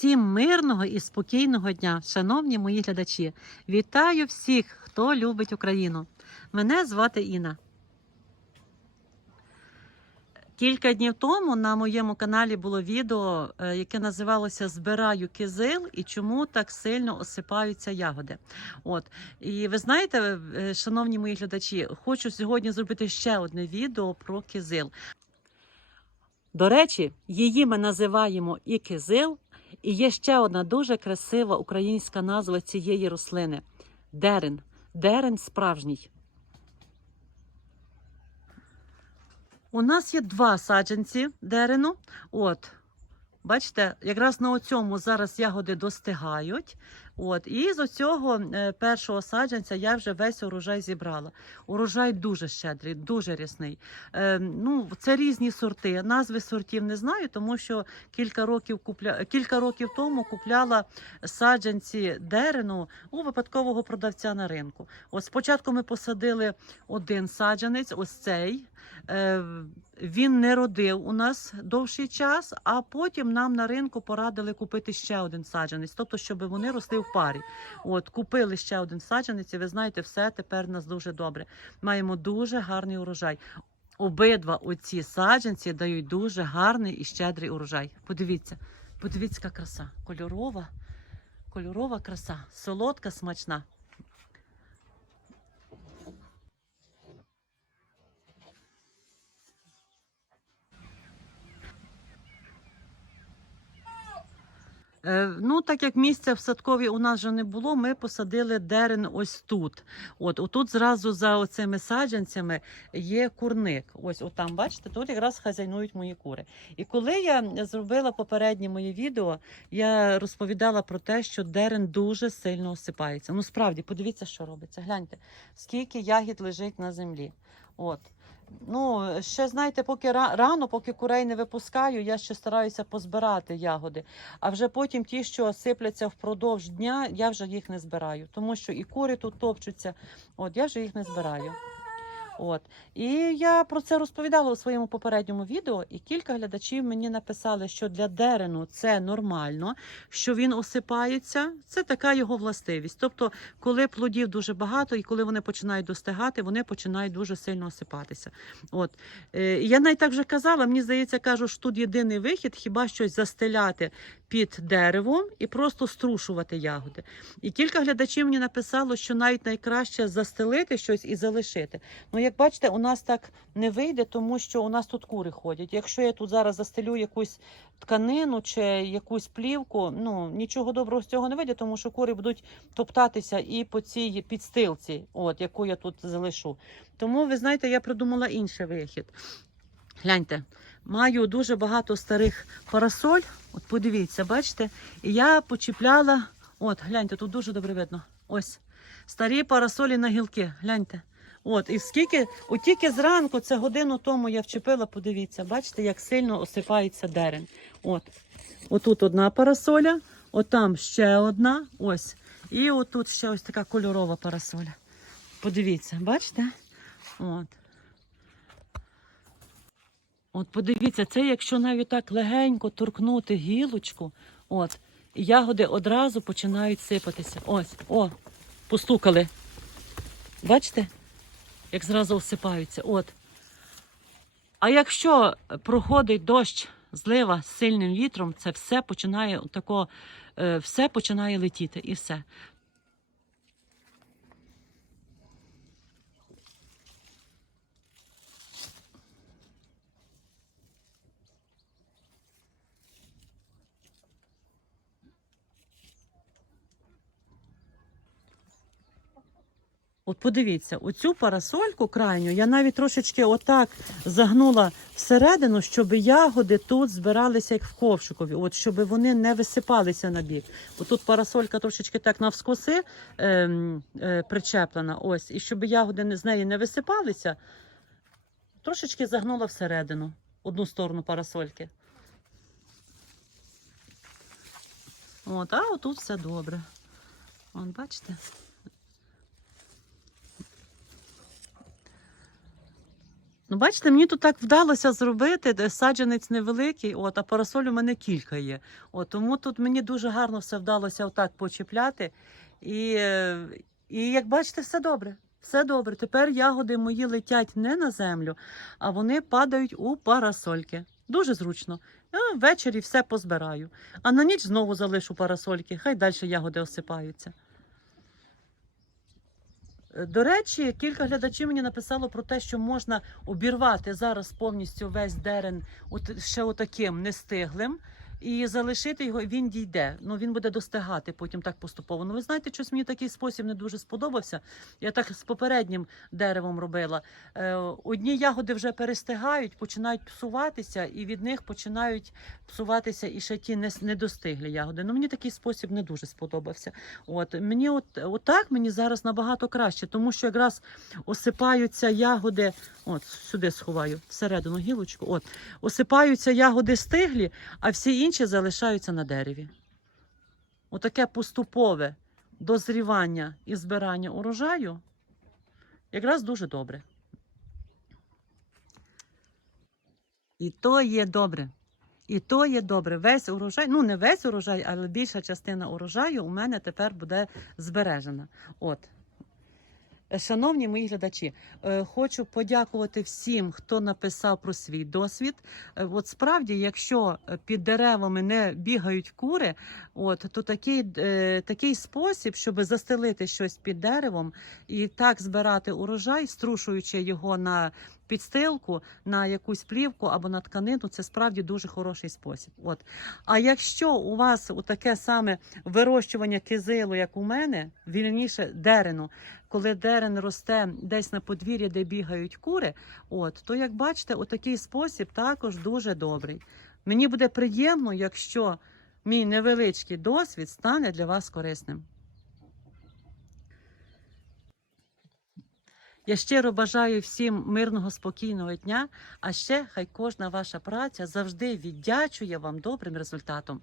Всім мирного і спокійного дня, шановні мої глядачі. Вітаю всіх, хто любить Україну. Мене звати Інна. Кілька днів тому на моєму каналі було відео, е, яке називалося Збираю кизил і чому так сильно осипаються ягоди. От і ви знаєте, е, шановні мої глядачі, хочу сьогодні зробити ще одне відео про кизил. До речі, її ми називаємо і кизил, і є ще одна дуже красива українська назва цієї рослини дерен. Дерен справжній. У нас є два саджанці дерену. От, бачите, якраз на оцьому зараз ягоди достигають. От, і з оцього е, першого саджанця я вже весь урожай зібрала. Урожай дуже щедрий, дуже рясний. Е, ну, це різні сорти. Назви сортів не знаю, тому що кілька років купля... кілька років тому купляла саджанці дерену у випадкового продавця на ринку. От спочатку ми посадили один саджанець, ось цей. Е, Він не родив у нас довший час, а потім нам на ринку порадили купити ще один саджанець, тобто, щоб вони росли в парі. От купили ще один саджанець, і ви знаєте, все тепер у нас дуже добре. Маємо дуже гарний урожай. Обидва оці саджанці дають дуже гарний і щедрий урожай. Подивіться, подивіться, яка краса. Кольорова, кольорова краса, солодка, смачна. Ну, так як місця в садкові у нас вже не було, ми посадили дерен ось тут. От отут зразу за оцими саджанцями є курник. Ось отам, бачите, тут якраз хазяйнують мої кури. І коли я зробила попереднє моє відео, я розповідала про те, що дерен дуже сильно осипається. Ну, справді, подивіться, що робиться. Гляньте, скільки ягід лежить на землі. От. Ну, ще знаєте, поки рано, поки курей не випускаю, я ще стараюся позбирати ягоди. А вже потім ті, що сипляться впродовж дня, я вже їх не збираю, тому що і кури тут топчуться. От я вже їх не збираю. От і я про це розповідала у своєму попередньому відео, і кілька глядачів мені написали, що для дерену це нормально, що він осипається. Це така його властивість. Тобто, коли плодів дуже багато і коли вони починають достигати, вони починають дуже сильно осипатися. От е, я навіть так вже казала, мені здається, кажу, що тут єдиний вихід, хіба щось застеляти під деревом і просто струшувати ягоди. І кілька глядачів мені написало, що навіть найкраще застелити щось і залишити. Ну, як бачите, у нас так не вийде, тому що у нас тут кури ходять. Якщо я тут зараз застелю якусь тканину чи якусь плівку, ну нічого доброго з цього не вийде, тому що кури будуть топтатися і по цій підстилці, от яку я тут залишу. Тому ви знаєте, я придумала інший вихід. Гляньте, маю дуже багато старих парасоль. От подивіться, бачите? І я почіпляла. От, гляньте, тут дуже добре видно. Ось старі парасолі на гілки. Гляньте. От, і скільки, от тільки зранку, це годину тому я вчепила, подивіться, бачите, як сильно осипається дерен. От. Отут одна парасоля, отам ще одна, ось. І отут ще ось така кольорова парасоля. Подивіться, бачите? От. От подивіться, це якщо навіть так легенько торкнути гілочку, от, ягоди одразу починають сипатися. Ось, о, постукали. Бачите, як зразу осипаються. От. А якщо проходить дощ, злива з сильним вітром, це все починає тако, е, все починає летіти і все. От подивіться, оцю парасольку крайню я навіть трошечки отак загнула всередину, щоб ягоди тут збиралися як в ковшикові, от щоб вони не висипалися на бік. Бо тут парасолька трошечки так навскоси ем, е, причеплена, ось, і щоб ягоди з неї не висипалися, трошечки загнула всередину одну сторону парасольки. От, а отут все добре. От, бачите? Ну, Бачите, мені тут так вдалося зробити. Саджанець невеликий, от, а парасоль у мене кілька є. От, тому тут мені дуже гарно все вдалося отак почіпляти. І, і як бачите, все добре. Все добре. Тепер ягоди мої летять не на землю, а вони падають у парасольки. Дуже зручно. Я ввечері все позбираю. А на ніч знову залишу парасольки, хай далі ягоди осипаються. До речі, кілька глядачів мені написало про те, що можна обірвати зараз повністю весь дерен от, ще отаким нестиглим. І залишити його, він дійде. Ну він буде достигати потім так поступово. Ну ви знаєте, щось мені такий спосіб не дуже сподобався. Я так з попереднім деревом робила. Е, одні ягоди вже перестигають, починають псуватися, і від них починають псуватися і ще ті не- недостиглі ягоди. Ну мені такий спосіб не дуже сподобався. От мені, от отак мені зараз набагато краще, тому що якраз осипаються ягоди. От сюди сховаю всередину гілочку. От осипаються ягоди стиглі, а всі інші залишаються на дереві. Отаке поступове дозрівання і збирання урожаю якраз дуже добре. І то є добре. І то є добре. Весь урожай, ну не весь урожай, але більша частина урожаю у мене тепер буде збережена. От. Шановні мої глядачі, е, хочу подякувати всім, хто написав про свій досвід. Е, От справді, якщо е, під деревами не бігають кури, от то такий, такий спосіб, щоб застелити щось під деревом і так збирати урожай, струшуючи його на підстилку, на якусь плівку або на тканину, це справді дуже хороший спосіб. От. А якщо у вас таке саме вирощування кизилу, як у мене, вірніше дерену, коли дерен росте десь на подвір'ї, де бігають кури, от, то як бачите, отакий спосіб також дуже добрий. Мені буде приємно, якщо мій невеличкий досвід стане для вас корисним. Я щиро бажаю всім мирного, спокійного дня, а ще хай кожна ваша праця завжди віддячує вам добрим результатом.